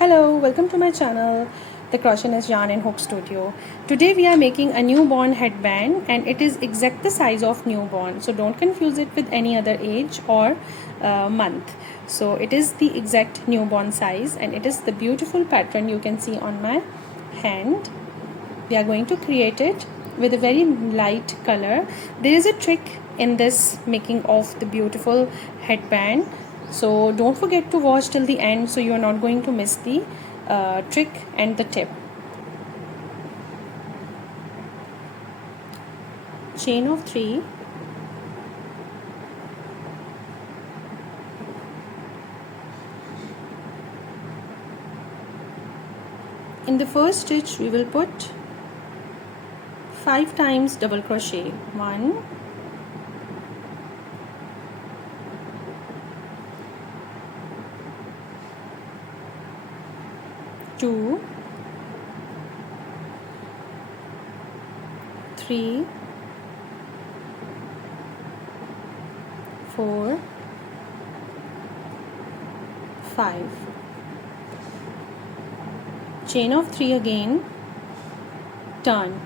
Hello, welcome to my channel, the Crocheters Yarn and Hook Studio. Today we are making a newborn headband and it is exact the size of newborn. So don't confuse it with any other age or month. So it is the exact newborn size and it is the beautiful pattern you can see on my hand. We are going to create it with a very light color. There is a trick in this making of the beautiful headband, so don't forget to watch till the end so you are not going to miss the trick and the tip. Chain of 3, in the first stitch we will put 5 times double crochet. 1, 2, 3, 4, 5. Chain of 3 again, turn.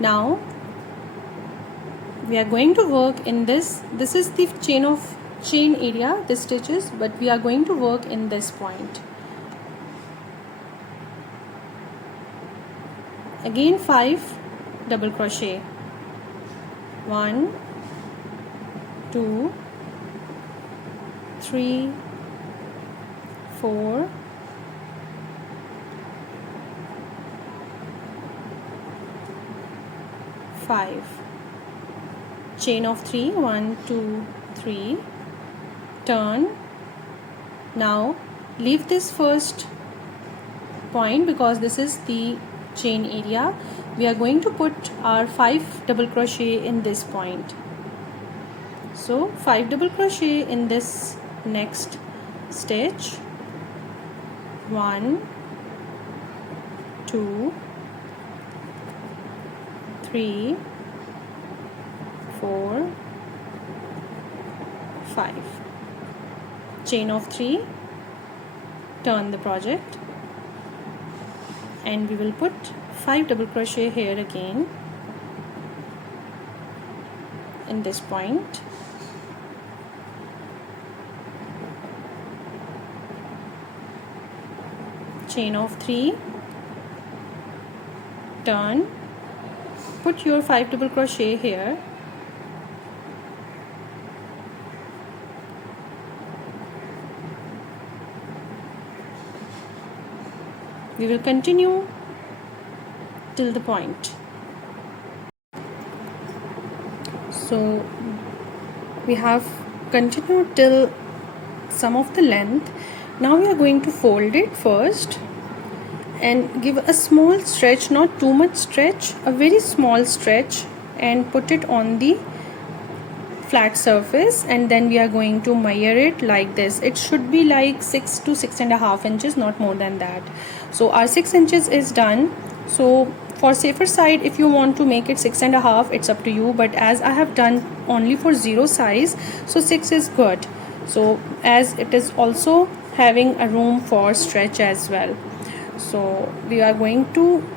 Now we are going to work in this is the chain area, this stitches, but we are going to work in this point. Again 5 double crochet. 1, 2, 3, 4, 5. Chain of 3, 1, 2, 3, turn. Now leave this first point because this is the chain area. We are going to put our 5 double crochet in this point. So 5 double crochet in this next stitch. 1, 2, 3, 4, 5. Chain of 3, turn the project, and we will put 5 double crochet here again in this point. Chain of 3, turn, put your 5 double crochet here, we will continue till the point. So we have continued till some of the length. Now we are going to fold it first and give a small stretch, not too much stretch, a very small stretch, and put it on the flat surface, and then we are going to measure it like this. It should be like 6 to 6.5 inches, not more than that. So our 6 inches is done. So for safer side, if you want to make it 6.5, it's up to you, but as I have done only for 0 size, so 6 is good. So as it is also having a room for stretch as well. So we are going to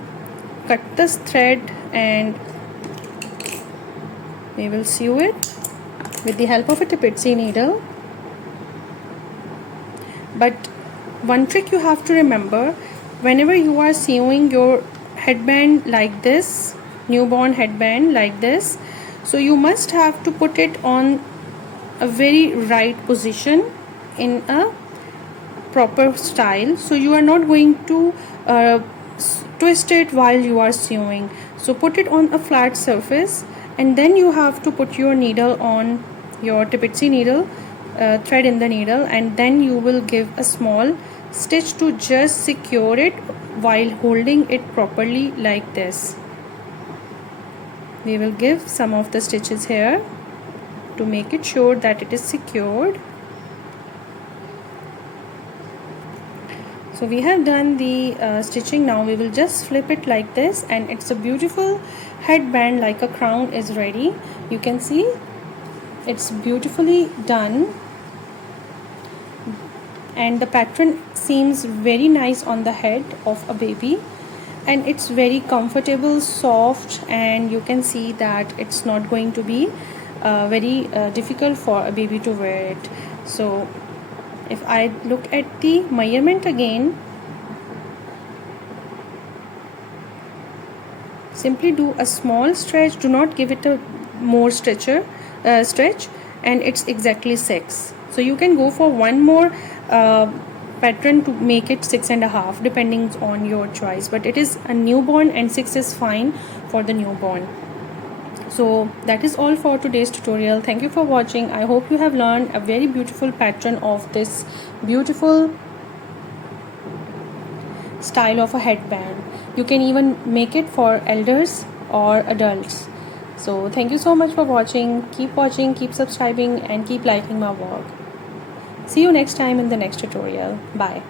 cut this thread and we will sew it with the help of a tipsy needle. But one trick you have to remember, whenever you are sewing your headband like this, newborn headband like this, so you must have to put it on a very right position in a proper style, so you are not going to twist it while you are sewing. So put it on a flat surface, and then you have to put your needle on your tipsy needle, thread in the needle, and then you will give a small stitch to just secure it while holding it properly like this. We will give some of the stitches here to make it sure that it is secured. So we have done the stitching. Now we will just flip it like this, and it's a beautiful headband like a crown is ready. You can see it's beautifully done. and the pattern seems very nice on the head of a baby, and it's very comfortable, soft, and you can see that it's not going to be very difficult for a baby to wear it. So if I look at the measurement again, simply do a small stretch, do not give it a more stretch, and it's exactly 6. So you can go for one more pattern to make it 6.5, depending on your choice, but it is a newborn and 6 is fine for the newborn. So that is all for today's tutorial. Thank you for watching. I hope you have learned a very beautiful pattern of this beautiful style of a headband. You can even make it for elders or adults. So thank you so much for watching. Keep watching, keep subscribing, and keep liking my work. See you next time in the next tutorial. Bye.